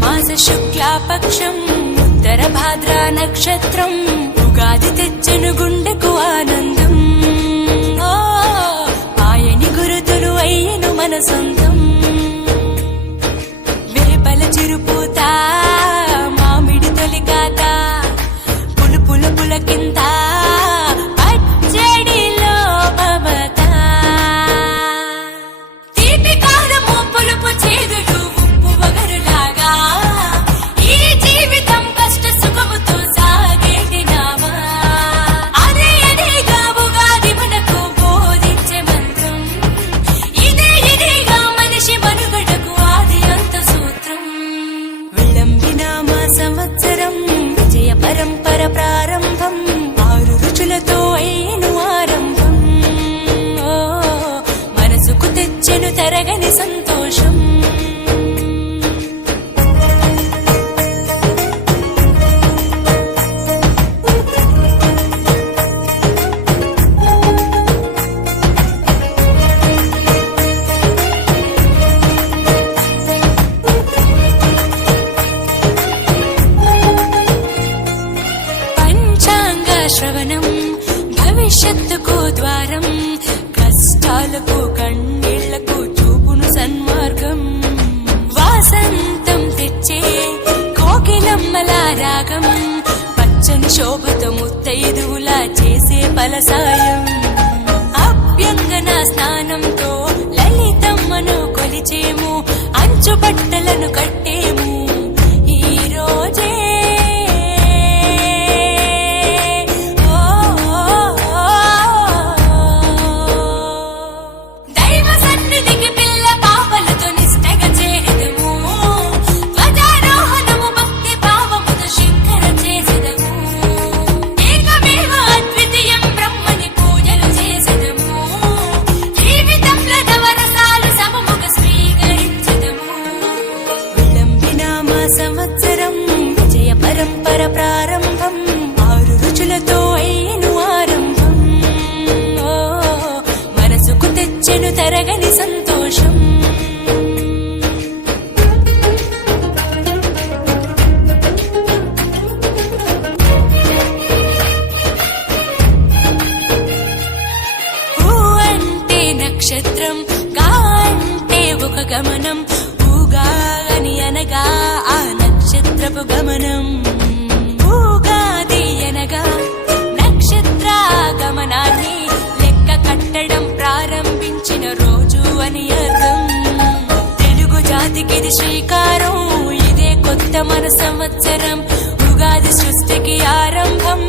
మాస శుక్లాపక్షం ఉత్తర భాద్ర నక్షత్రం ఉగాది తెచ్చెను గుండెకు ఆనందం. ఆయని గురుతులు అయ్యను మన సొంతం. వేపల చిరుపూత మామిడి తొలికాత పులుపుల పులకింత పచ్చడిలో మమత. తీపి కారము పులుపు చేదులు ఉప్పు వగరులాగా ఈ జీవితం కష్ట సుఖముతో సాగేటి నావా. అదే అదేగా ఉగాది మనకు బోధించే మంత్రం. ఇదేగా మనిషి మనుగడకు ఆది అంత సూత్రం. విళంబినామ సంవత్సరం విజయ పరంపర ప్రారంభం. 6 రుచులతో అయ్యను ఆరంభం. మనసుకు తెచ్చెను తరగని సంతోషం. పంచాంగ శ్రవణం భవిష్యత్తుకు ద్వారం. కష్టాలకు కన్నీళ్లకు చూపును సన్మార్గం. వాసంతం తెచ్చే కోకిలమ్మల రాగం. పచ్చని శోభతో ముత్తైదువులా చేసే ఫలసాయం. అభ్యంగన స్నానంతో లలితమ్మను కొలిచేము. అంచు బట్టలను కట్టేము ఈ రోజే. దైవ సన్నిధికి పిల్ల పాపలతో నిష్టగా చేరెదము. ధ్వజారోహణము భక్తి భావముతో శంకర చేసెదము. ఏకమేవ అద్వితీయం బ్రహ్మని పూజలు చేసెదము. జీవితంలో నవరసాలు సమముగా స్వీకరించెదము. విళంబినామ సంవత్సరం విజయ పరంపర ప్రారంభం. 6 రుచులతో అయ్యను ఆరంభం. మనసుకు తెచ్చెను తరగని సంతోషం. ఊ అంటే నక్షత్రం, గా అంటే ఒక గమనం. ఊగా అని అనగా ఆ నక్షత్రపు గమనం. ఊగాది అనగా నక్షత్ర గమనాన్ని లెక్క కట్టడం ప్రారంభించిన రోజు అని అర్థం. తెలుగు జాతికిది శ్రీకారం. ఇదే కొత్త మన సంవత్సరం. ఉగాది సృష్టికి ఆరంభం.